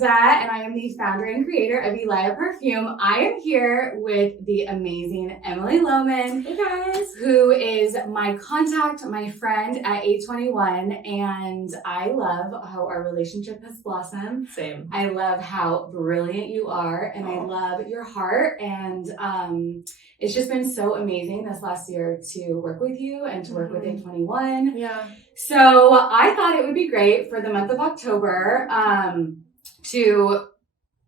Amanda, and I am the founder and creator of Elia Parfum. I am here with the amazing Emily Lowman. Hey guys! Who is my contact, my friend at A21, and I love how our relationship has blossomed. Same. I love how brilliant you are, and I love your heart, and it's just been so amazing this last year to work with you and to work with A21. Yeah. So I thought it would be great for the month of October to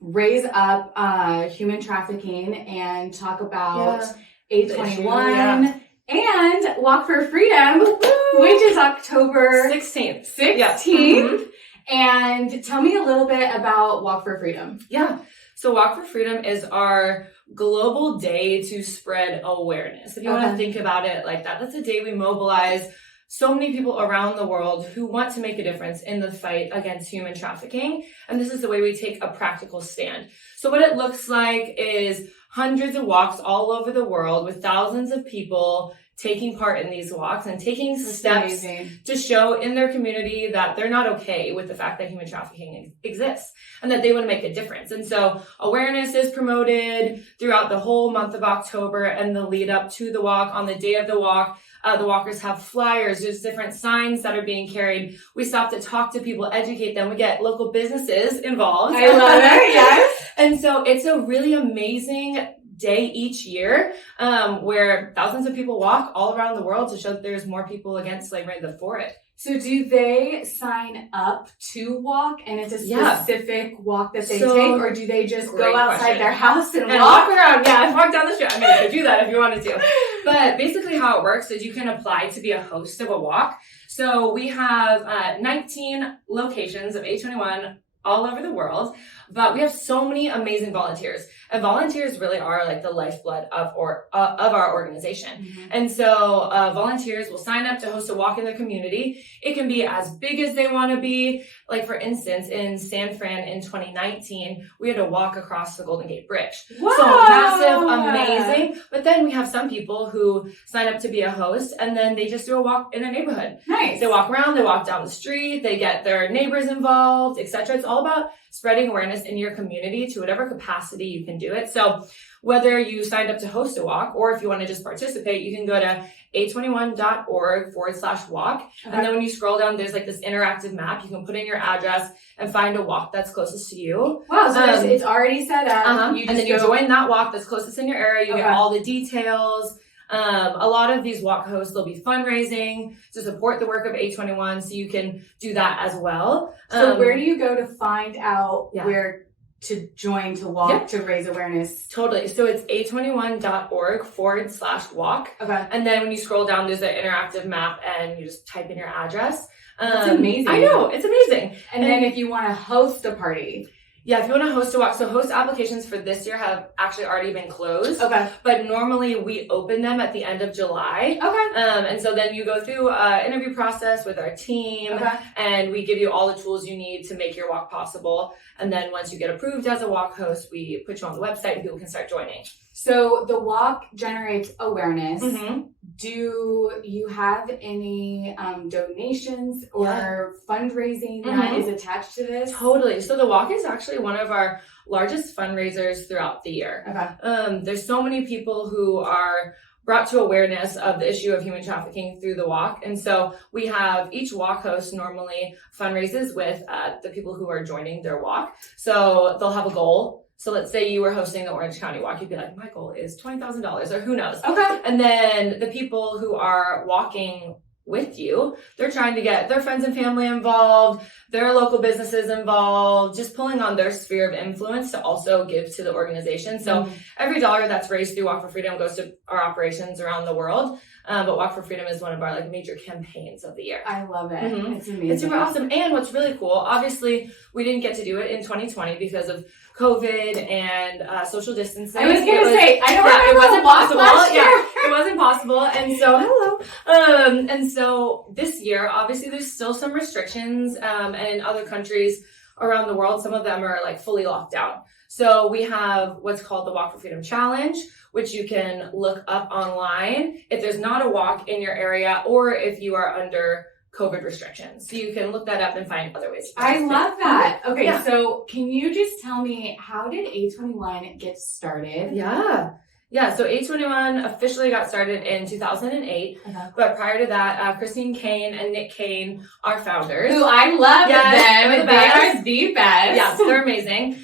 raise up human trafficking and talk about A21 and Walk for Freedom, which is October 16th. Yeah. And tell me a little bit about Walk for Freedom. Yeah. So Walk for Freedom is our global day to spread awareness. If you want to think about it like that, that's a day we mobilize so many people around the world who want to make a difference in the fight against human trafficking. And this is the way we take a practical stand. So what it looks like is hundreds of walks all over the world with thousands of people taking part in these walks and taking steps to show in their community that they're not okay with the fact that human trafficking exists and that they want to make a difference. And so awareness is promoted throughout the whole month of October and the lead up to the walk. On the day of the walk, the walkers have flyers. There's different signs that are being carried. We stop to talk to people, educate them. We get local businesses involved. I love it, yes. And so it's a really amazing day each year where thousands of people walk all around the world to show that there's more people against slavery than for it. So do they sign up to walk and it's a specific walk that they take, or do they just go outside their house and walk around? Yeah, walk down the street. I mean, you could do that if you wanted to. But basically how it works is you can apply to be a host of a walk. So we have 19 locations of A21 all over the world, but we have so many amazing volunteers. And volunteers really are like the lifeblood of our organization. And so volunteers will sign up to host a walk in their community. It can be as big as they want to be. Like for instance, in San Fran in 2019, we had to walk across the Golden Gate Bridge. Wow. So massive, amazing. But then we have some people who sign up to be a host and then they just do a walk in their neighborhood. Nice. They walk around, they walk down the street, they get their neighbors involved, etc. It's all about spreading awareness in your community to whatever capacity you can do it. So whether you signed up to host a walk or if you want to just participate, you can go to a21.org/walk. And then when you scroll down, there's like this interactive map. You can put in your address and find a walk that's closest to you. Wow, so it's already set up. And then you join that walk that's closest in your area. You get all the details. A lot of these walk hosts, they'll be fundraising to support the work of A21, so you can do that as well. So where do you go to find out where to join to walk to raise awareness? Totally. So it's a21.org/walk. Okay. And then when you scroll down, there's an interactive map and you just type in your address. That's amazing. I know, it's amazing. And then if you want to host a party. Yeah, if you want to host a walk, so host applications for this year have actually already been closed. Okay. But normally we open them at the end of July. Okay. And so then you go through an interview process with our team, and we give you all the tools you need to make your walk possible. And then once you get approved as a walk host, we put you on the website and people can start joining. So the walk generates awareness. Do you have any donations or fundraising that is attached to this? Totally. So the walk is actually one of our largest fundraisers throughout the year. There's so many people who are brought to awareness of the issue of human trafficking through the walk. And so we have each walk host normally fundraises with the people who are joining their walk. So they'll have a goal. So let's say you were hosting the Orange County Walk. You'd be like, my goal is $20,000 or who knows. Okay. And then the people who are walking with you, they're trying to get their friends and family involved, their local businesses involved, just pulling on their sphere of influence to also give to the organization. So every dollar that's raised through Walk for Freedom goes to our operations around the world. But Walk for Freedom is one of our major campaigns of the year. I love it. It's amazing. It's super awesome. And what's really cool, obviously we didn't get to do it in 2020 because of COVID and social distancing. I was going to say, I don't it wasn't possible. It wasn't possible. And so, and so this year, obviously there's still some restrictions, and in other countries around the world, some of them are fully locked down. So we have what's called the Walk for Freedom Challenge, which you can look up online if there's not a walk in your area or if you are under COVID restrictions. So you can look that up and find other ways. I love that. Okay, so can you just tell me, how did A21 get started? Yeah, so A21 officially got started in 2008, but prior to that, Christine Kane and Nick Kane are founders. Who I love them. They are the best. Yes, they're amazing.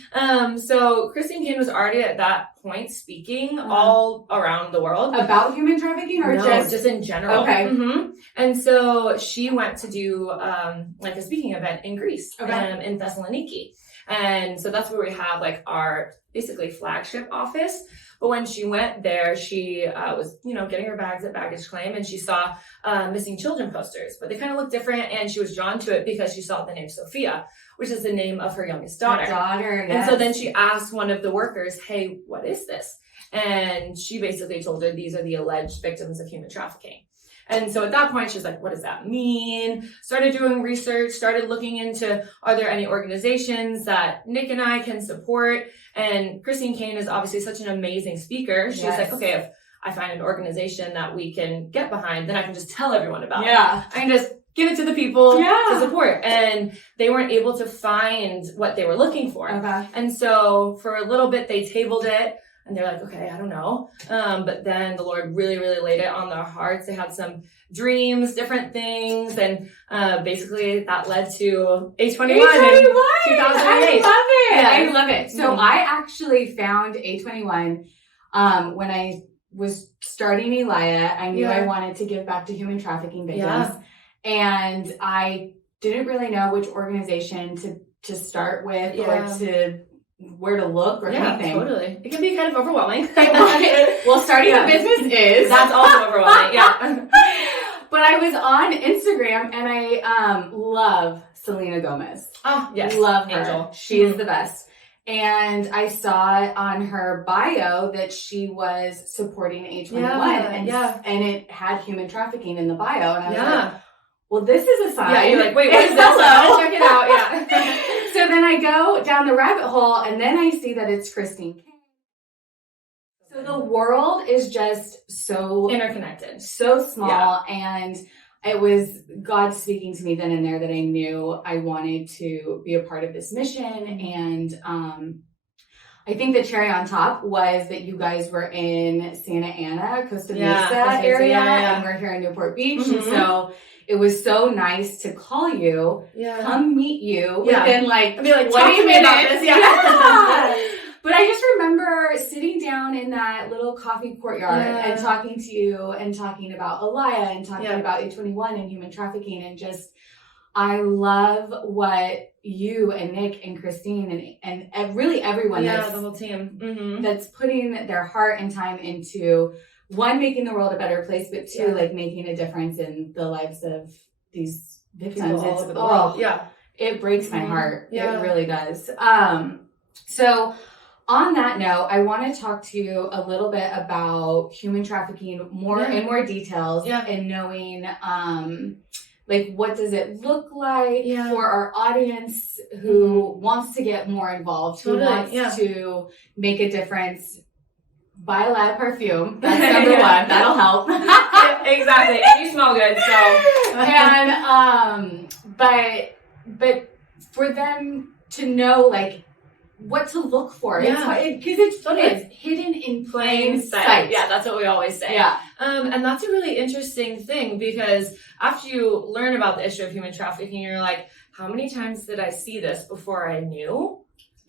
So Christine Kane was already at that point speaking all around the world. About human trafficking or just in general? Okay. And so she went to do like a speaking event in Greece, in Thessaloniki. And so that's where we have like our basically flagship office. But when she went there, she was, getting her bags at baggage claim, and she saw missing children posters, but they kind of looked different, and she was drawn to it because she saw the name Sophia, which is the name of her youngest daughter. And so then she asked one of the workers, hey, what is this? And she basically told her these are the alleged victims of human trafficking. And so at that point, she's like, what does that mean? Started doing research, started looking into, are there any organizations that Nick and I can support? And Christine Kane is obviously such an amazing speaker. She's like, okay, if I find an organization that we can get behind, then I can just tell everyone about it. I can just give it to the people to support. And they weren't able to find what they were looking for. And so for a little bit, they tabled it. And they're like, okay, I don't know. But then the Lord really, really laid it on their hearts. They had some dreams, different things. And basically that led to A21 in 2008. I love it. So I actually found A21 when I was starting Elia. I knew I wanted to give back to human trafficking victims. And I didn't really know which organization to start with or to where to look or anything. Totally. It can be kind of overwhelming. Well, starting a business is. That's also overwhelming, But I was on Instagram and I love Selena Gomez. Oh, yes. Love her. Angel. She is the best. And I saw on her bio that she was supporting A21 and it had human trafficking in the bio. And I was like, well, this is a sign. Yeah, you're like, wait, what is this? Check it out. So then I go down the rabbit hole and then I see that it's Christine Kane. So the world is just so interconnected, so small. And it was God speaking to me then and there that I knew I wanted to be a part of this mission. And I think the cherry on top was that you guys were in Santa Ana, Costa Mesa area, and we're here in Newport Beach. And so it was so nice to call you, come meet you within like, be like, 20 minutes. About this. But I just remember sitting down in that little coffee courtyard and talking to you and talking about Elia and talking about A21 and human trafficking, and just, I love what you and Nick and Christine and really everyone the whole team that's putting their heart and time into, one, making the world a better place, but two, like making a difference in the lives of these victims. All over the world. It breaks my heart. It really does. So on that note, I want to talk to you a little bit about human trafficking in more details and knowing, like, what does it look like for our audience who wants to get more involved, who wants to make a difference. Buy Elia Parfum. That's number one. That'll help. Exactly. And you smell good, so. And, but for them to know, like, what to look for. Because it's hidden in plain sight. Yeah, that's what we always say. And that's a really interesting thing, because after you learn about the issue of human trafficking, you're like, how many times did I see this before I knew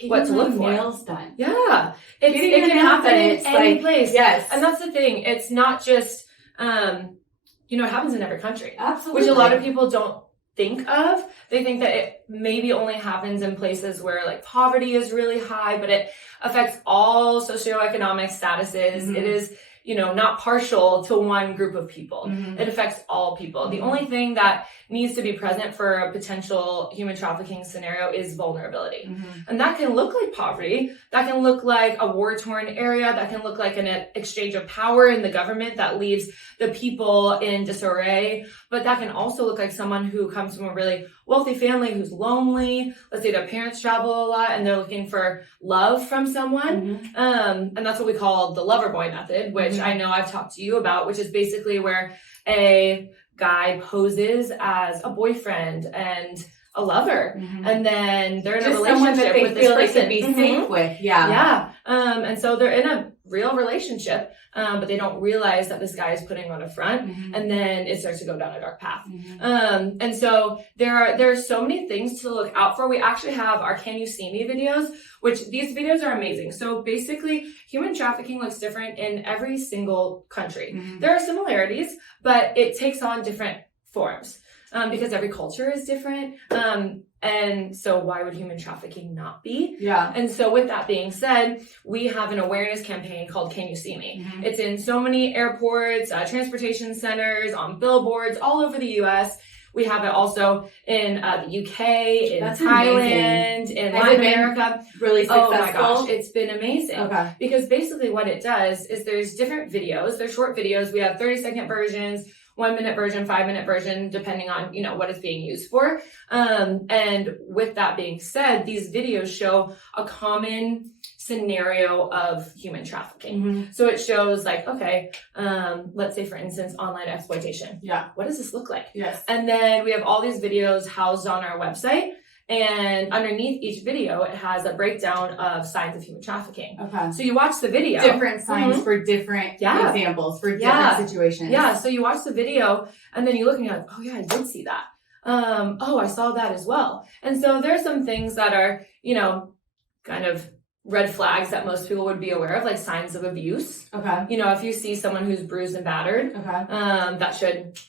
what to look for? Nails done. It can happen in any place. Yes. And that's the thing. It's not just, it happens in every country. Absolutely. Which a lot of people don't think of. They think that it maybe only happens in places where like poverty is really high, but it affects all socioeconomic statuses. It is, not partial to one group of people. It affects all people. The only thing that needs to be present for a potential human trafficking scenario is vulnerability. And that can look like poverty. That can look like a war-torn area. That can look like an exchange of power in the government that leaves the people in disarray. But that can also look like someone who comes from a really wealthy family who's lonely. Let's say their parents travel a lot and they're looking for love from someone. And that's what we call the lover boy method, which I know I've talked to you about, which is basically where a guy poses as a boyfriend and a lover, and then they're in Just a someone that relationship they with this feel they person. could be safe with. Yeah. And so they're in a real relationship, but they don't realize that this guy is putting on a front, and then it starts to go down a dark path. And so there are so many things to look out for. We actually have our Can You See Me videos, which these videos are amazing. So basically, human trafficking looks different in every single country. There are similarities, but it takes on different forms. Because every culture is different. And so why would human trafficking not be? Yeah. And so with that being said, we have an awareness campaign called Can You See Me? It's in so many airports, transportation centers, on billboards, all over the US. We have it also in the UK, in Thailand, in Latin America. Really successful. Oh my gosh, it's been amazing. Okay. Because basically what it does is there's different videos. They're short videos. We have 30-second versions, 1-minute version, 5-minute version, depending on, what it's being used for. And with that being said, these videos show a common scenario of human trafficking. So it shows like, okay, let's say for instance, online exploitation. Yeah. What does this look like? Yes. And then we have all these videos housed on our website. And underneath each video, it has a breakdown of signs of human trafficking. Okay. So you watch the video. Different signs for different examples, for different situations. Yeah. So you watch the video and then you look and you're like, oh yeah, I did see that. Oh, I saw that as well. And so there's some things that are, kind of red flags that most people would be aware of, like signs of abuse. Okay. If you see someone who's bruised and battered, that should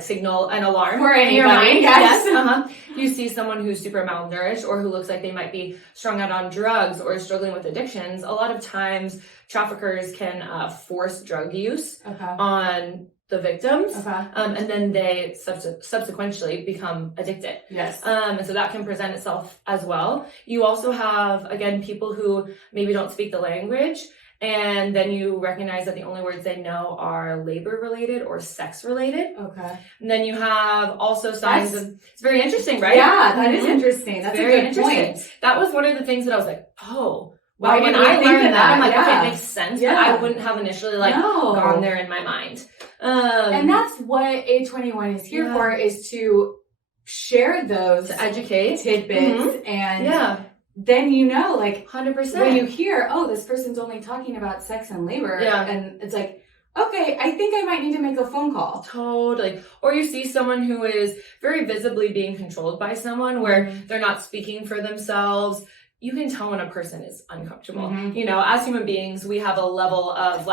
signal an alarm for in your mind. Yes. You see someone who's super malnourished or who looks like they might be strung out on drugs or struggling with addictions. A lot of times traffickers can force drug use on the victims. And then they subsequently become addicted. Yes. And so that can present itself as well. You also have, again, people who maybe don't speak the language. And then you recognize that the only words they know are labor-related or sex-related. Okay. And then you have also signs of... It's very interesting, right? Yeah, that is interesting. That's very a good point. That was one of the things that I was like, oh, why when didn't I think learned of that, I'm like, okay, yeah. it makes sense, but I wouldn't have initially gone there in my mind. And that's what A21 is here for, is to share those... To educate. Tidbits and... Then 100%. When you hear, oh, this person's only talking about sex and labor, and it's like, okay, I think I might need to make a phone call. Totally. Or you see someone who is very visibly being controlled by someone where they're not speaking for themselves. You can tell when a person is uncomfortable. As human beings, we have a level of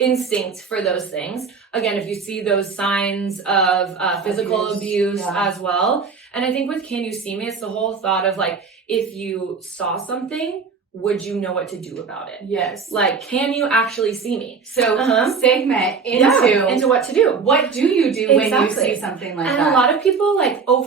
instinct for those things. Again, if you see those signs of physical abuse as well. And I think with Can You See Me, it's the whole thought of if you saw something, would you know what to do about it? Yes. Can you actually see me? So segment into what to do. What do you do when you see something like that? And a lot of people over